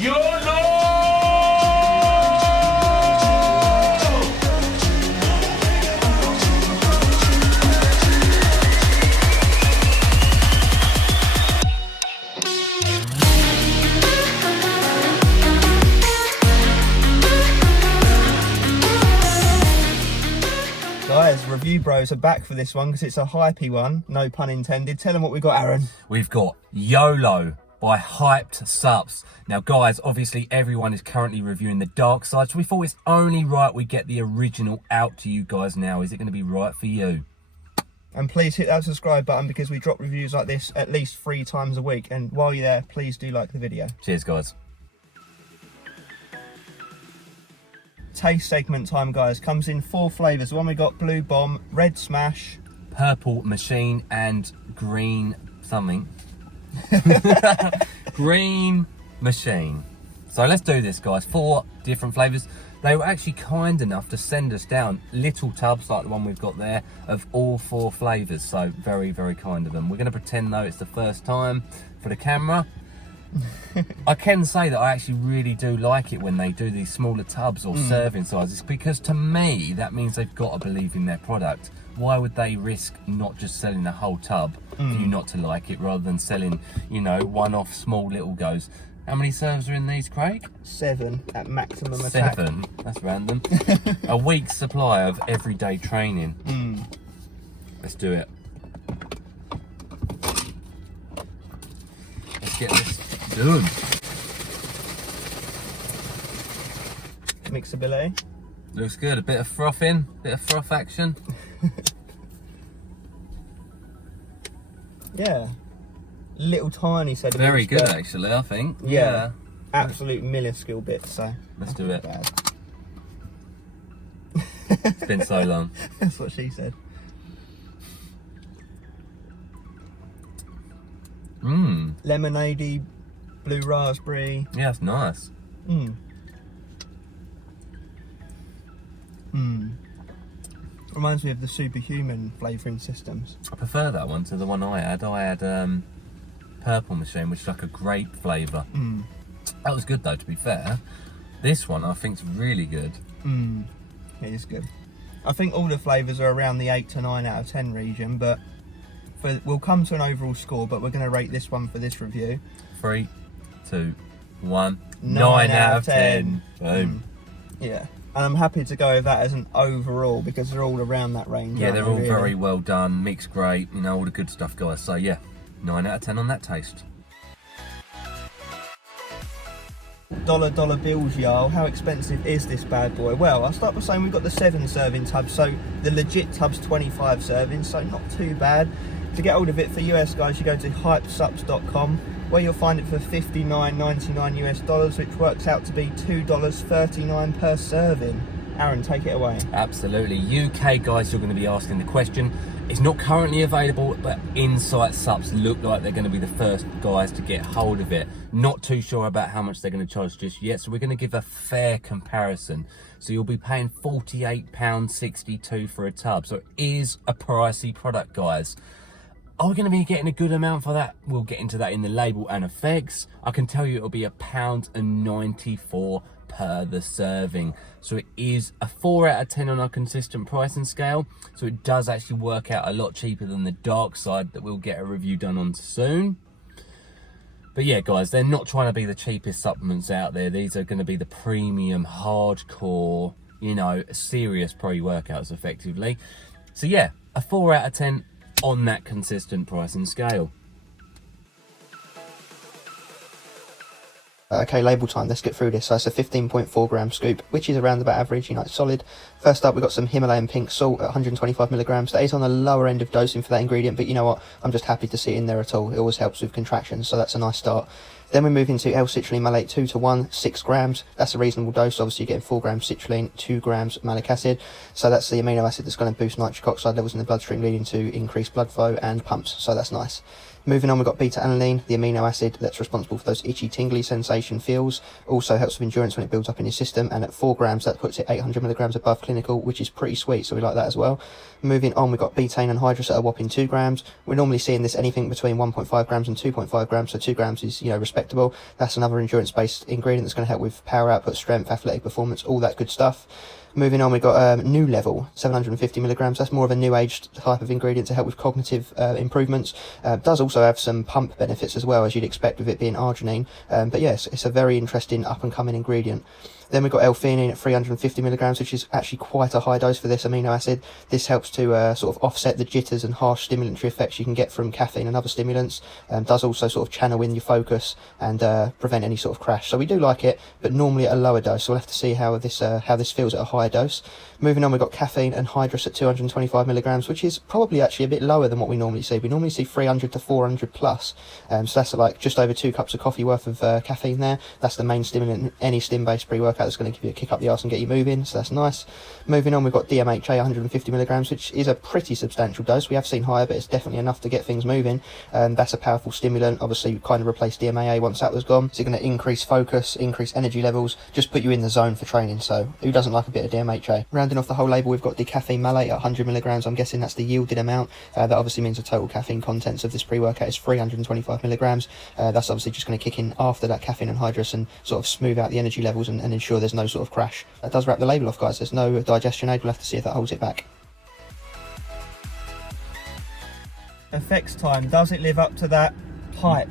Yolo! Guys, Review Bros are back for this one because it's a hypey one, no pun intended. Tell them what we got, Aaron. We've got Yolo by Hyped Supps. Now guys, obviously everyone is currently reviewing the dark side, so we thought it's only right we get the original out to you guys now. Is it going to be right for you? And please hit that subscribe button because we drop reviews like this at least 3 times a week. And while you're there, please do like the video. Cheers guys. Taste segment time, guys. Comes in 4 flavours. The one we got, Blue Bomb, Red Smash, Purple Machine and Green something. Green Machine. So let's do this guys. 4 different flavours. They were actually kind enough to send us down little tubs like the one we've got there of all 4 flavours. So very, very kind of them. We're going to pretend though it's the first time for the camera. I can say that I actually really do like it when they do these smaller tubs or serving sizes, because to me that means they've got to believe in their product. Why would they risk not just selling a whole tub for you not to like it, rather than selling, you know, one-off small little goes? How many serves are in these, Craig? 7 at maximum attack. 7? That's random. A week's supply of everyday training. Let's do it. Let's get this done. Mixability. Looks good. A bit of frothing, bit of froth action. Yeah. Little tiny sediments. Very good actually, I think. Yeah. Absolute minuscule bits, so. Let's do it. Bad. It's been so long. That's what she said. Lemonade, blue raspberry. Yeah, that's nice. Reminds me of the superhuman flavouring systems. I prefer that one to the one I had. I had Purple Machine, which is like a grape flavour. That was good though, to be fair. This one I think is really good. It is good. I think all the flavours are around the 8 to 9 out of 10 region, but we'll come to an overall score, but we're going to rate this one for this review. 3, 2, 1. 9 out of 10. Boom. Yeah. And I'm happy to go with that as an overall because they're all around that range. Yeah, they're all really? very well done, mixed great, you know, all the good stuff, guys. So yeah, 9 out of 10 on that taste. Dollar bills, y'all. How expensive is this bad boy? Well, I'll start by saying we've got the 7 serving tubs, so the legit tub's 25 servings, so not too bad. To get hold of it for US guys, you go to hypesupps.com, where you'll find it for $59.99 US, which works out to be $2.39 per serving. Aaron, take it away. Absolutely. UK guys, you're going to be asking the question. It's not currently available, but Insight Supps look like they're going to be the first guys to get hold of it. Not too sure about how much they're going to charge just yet, so we're going to give a fair comparison. So you'll be paying £48.62 for a tub, so it is a pricey product, guys. Are we going to be getting a good amount for that? We'll get into that in the label and effects. I can tell you it'll be £1.94 per the serving. So it is a 4 out of 10 on our consistent pricing scale. So it does actually work out a lot cheaper than the dark side that we'll get a review done on soon. But yeah, guys, they're not trying to be the cheapest supplements out there. These are going to be the premium, hardcore, you know, serious pre-workouts effectively. So yeah, a 4 out of 10 on that consistent pricing scale. Okay, label time, let's get through this. So it's a 15.4 gram scoop, which is around about average, you know, it's solid. First up, we've got some Himalayan pink salt at 125 milligrams. That is on the lower end of dosing for that ingredient, but you know what? I'm just happy to see it in there at all. It always helps with contractions, so that's a nice start. Then we move into L-citrulline malate 2 to 1, 6 grams. That's a reasonable dose. Obviously, you're getting 4 grams citrulline, 2 grams malic acid. So that's the amino acid that's going to boost nitric oxide levels in the bloodstream, leading to increased blood flow and pumps. So that's nice. Moving on, we've got beta-alanine, the amino acid that's responsible for those itchy, tingly sensation feels. Also helps with endurance when it builds up in your system. And at 4 grams, that puts it 800 milligrams above clinical, which is pretty sweet. So we like that as well. Moving on, we've got betaine anhydrous at a whopping 2 grams. We're normally seeing this anything between 1.5 grams and 2.5 grams. So 2 grams is, you know, respectable respectable. That's another endurance-based ingredient that's going to help with power output, strength, athletic performance, all that good stuff. Moving on, we've got New Level, 750 milligrams. That's more of a new age type of ingredient to help with cognitive improvements. Does also have some pump benefits as well, as you'd expect with it being arginine. But yes, it's a very interesting up and coming ingredient. Then we've got L-theanine at 350 milligrams, which is actually quite a high dose for this amino acid. This helps to sort of offset the jitters and harsh stimulatory effects you can get from caffeine and other stimulants. Does also sort of channel in your focus and prevent any sort of crash. So we do like it, but normally at a lower dose. So we'll have to see how this feels at a higher dose. Moving on, we've got caffeine anhydrous at 225 milligrams, which is probably actually a bit lower than what we normally see. We normally see 300 to 400 plus. So that's like just over 2 cups of coffee worth of caffeine there. That's the main stimulant in any stim-based pre-workout that's going to give you a kick up the arse and get you moving, so that's nice. Moving on, we've got DMHA 150 milligrams, which is a pretty substantial dose. We have seen higher, but it's definitely enough to get things moving. That's a powerful stimulant. Obviously, we kind of replaced DMAA once that was gone. So you're going to increase focus, increase energy levels, just put you in the zone for training. So who doesn't like a bit of DMHA? Rounding off the whole label, we've got decaffeine malate at 100 milligrams. I'm guessing that's the yielded amount. That obviously means the total caffeine contents of this pre-workout is 325 milligrams. That's obviously just going to kick in after that caffeine anhydrous and sort of smooth out the energy levels and ensure there's no sort of crash. That does wrap the label off, guys. There's no digestion aid. We'll have to see if that holds it back. Effects time, does it live up to that hype?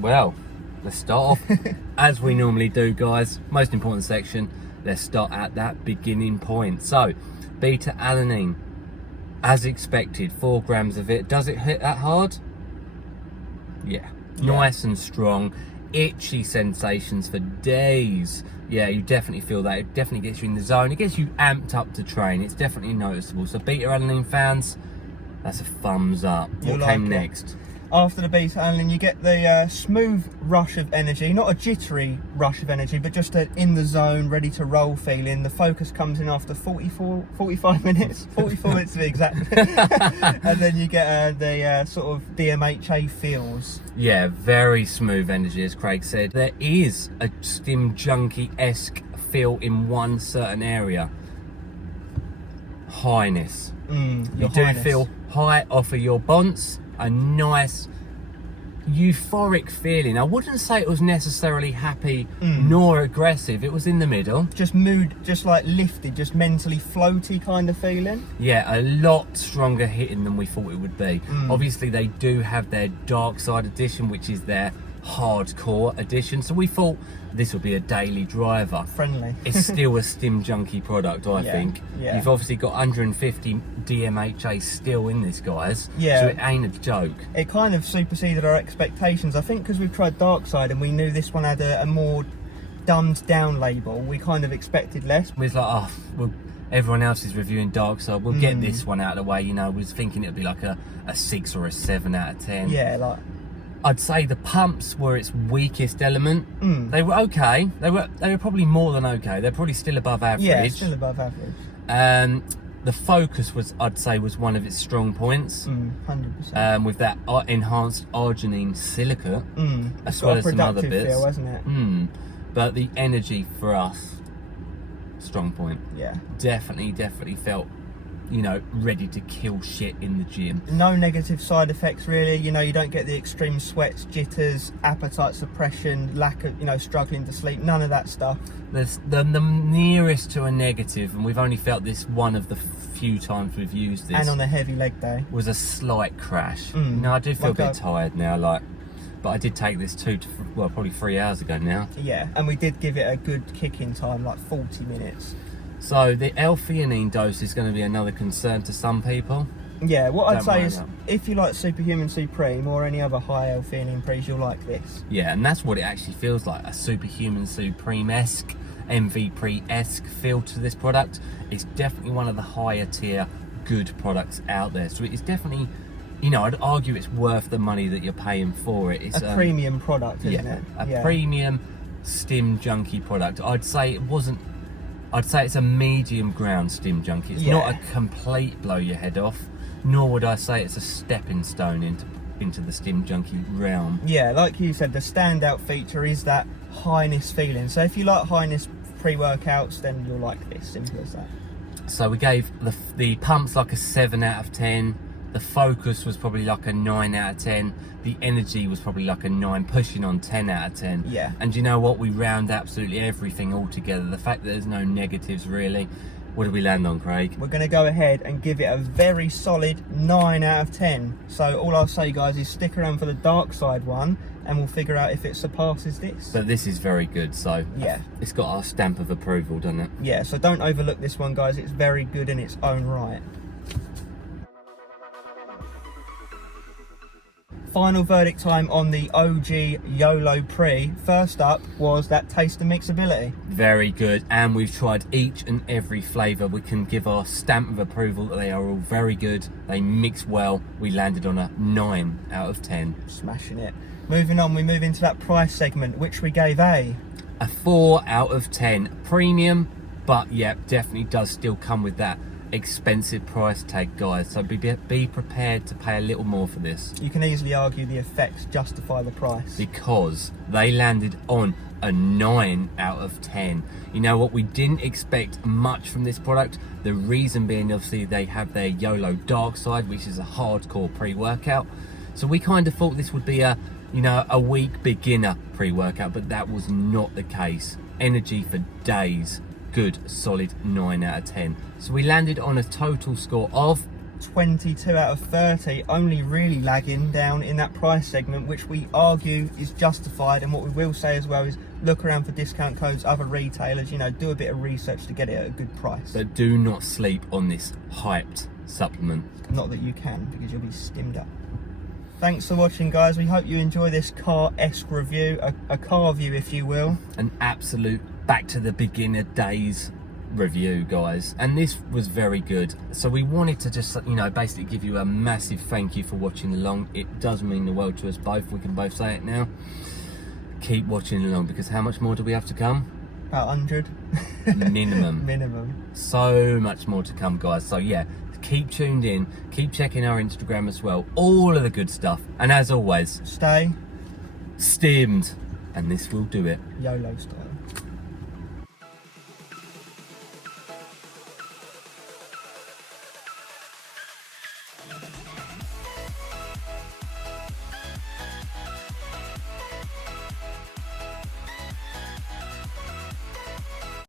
Well, let's start off as we normally do, guys. Most important section, let's start at that beginning point. So beta alanine, as expected, 4 grams of it. Does it hit that hard? Yeah, nice and strong. Itchy sensations for days. Yeah, you definitely feel that. It definitely gets you in the zone. It gets you amped up to train. It's definitely noticeable. So beta alanine fans, that's a thumbs up. What came next? After the beta alanine, you get the smooth rush of energy, not a jittery rush of energy, but just a in the zone, ready to roll feeling. The focus comes in after 45 minutes, 44 minutes to be exact. And then you get the sort of DMHA feels. Yeah, very smooth energy, as Craig said. There is a stim junkie-esque feel in one certain area. Highness. You do feel high off of your bonds. A nice euphoric feeling. I wouldn't say it was necessarily happy nor aggressive. It was in the middle. Just mood, just like lifted, just mentally floaty kind of feeling. Yeah, a lot stronger hitting than we thought it would be. Obviously they do have their dark side edition, which is their hardcore edition, so we thought this would be a daily driver. Friendly. It's still a stim junkie product, I think. Yeah. You've obviously got 150 DMHA still in this, guys. Yeah. So it ain't a joke. It kind of superseded our expectations. I think because we've tried Dark Side and we knew this one had a more dumbed down label, we kind of expected less. We was like, oh, well, everyone else is reviewing Dark Side, we'll get this one out of the way, you know. We was thinking it'd be like a 6 or a 7 out of 10. Yeah, like I'd say the pumps were its weakest element. They were okay. They were probably more than okay. They're probably still above average. yeah, still above average. The focus was, I'd say, was one of its strong points. 100%. With that enhanced arginine silicate, as It's well got a as some other productive bits. feel, hasn't it? But the energy for us, strong point. Yeah. Definitely felt, you know, ready to kill shit in the gym. No negative side effects really. You know, you don't get the extreme sweats, jitters, appetite suppression, lack of, you know, struggling to sleep. None of that stuff. The nearest to a negative, and we've only felt this one of the few times we've used this, And on a heavy leg day. was a slight crash. No, I do feel Like a bit tired now, like, but I did take this probably 3 hours ago now. Yeah, and we did give it a good kick-in time, like 40 minutes. So the L-theanine dose is going to be another concern to some people. Yeah, what I'd Don't say mind is, that. if you like Superhuman Supreme or any other high L-theanine pre's, you'll like this. Yeah, and that's what it actually feels like, a Superhuman Supreme-esque, MVP-esque feel to this product. It's definitely one of the higher tier good products out there. So it's definitely, you know, I'd argue it's worth the money that you're paying for it. It's A premium product, isn't it? A premium stim junkie product. I'd say it's a medium ground stim junkie. It's not a complete blow your head off, nor would I say it's a stepping stone into the stim junkie realm. Yeah, like you said, the standout feature is that highness feeling. So if you like highness pre-workouts, then you'll like this. Simple as that. So we gave the pumps like a 7 out of 10. The focus was probably like a 9 out of 10. The energy was probably like a 9, pushing on 10 out of 10. Yeah. And you know what? We round absolutely everything all together. The fact that there's no negatives really. What do we land on, Craig? We're going to go ahead and give it a very solid 9 out of 10. So all I'll say, guys, is stick around for the dark side one and we'll figure out if it surpasses this. But this is very good, so yeah, it's got our stamp of approval, doesn't it? Yeah, so don't overlook this one, guys. It's very good in its own right. Final verdict time on the OG Yolo Pre. First up was that taste of mixability. Very good, and we've tried each and every flavour. We can give our stamp of approval that they are all very good. They mix well. We landed on a 9 out of 10. Smashing it. Moving on, we move into that price segment, which we gave a 4 out of 10. Premium, but yeah, definitely does still come with that expensive price tag, guys, so be prepared to pay a little more for this. You can easily argue the effects justify the price, because they landed on a 9 out of 10. You know what, we didn't expect much from this product. The reason being, obviously, they have their Yolo dark side, which is a hardcore pre-workout, so we kind of thought this would be a, you know, a weak beginner pre-workout, but that was not the case. Energy for days. Good, solid 9 out of 10. So we landed on a total score of 22 out of 30, only really lagging down in that price segment, which we argue is justified. And what we will say as well is look around for discount codes, other retailers, you know, do a bit of research to get it at a good price. But do not sleep on this hyped supplement. Not that you can, because you'll be stimmed up. Thanks for watching, guys. We hope you enjoy this car-esque review, a car view, if you will. An absolute back to the beginner days review, guys, and this was very good. So we wanted to just, you know, basically give you a massive thank you for watching along. It does mean the world to us both. We can both say it now. Keep watching along, because how much more do we have to come? About 100 minimum. Minimum. So much more to come, guys. So yeah, keep tuned in, keep checking our Instagram as well, all of the good stuff, and as always, stay stimmed, and this will do it. YOLO style.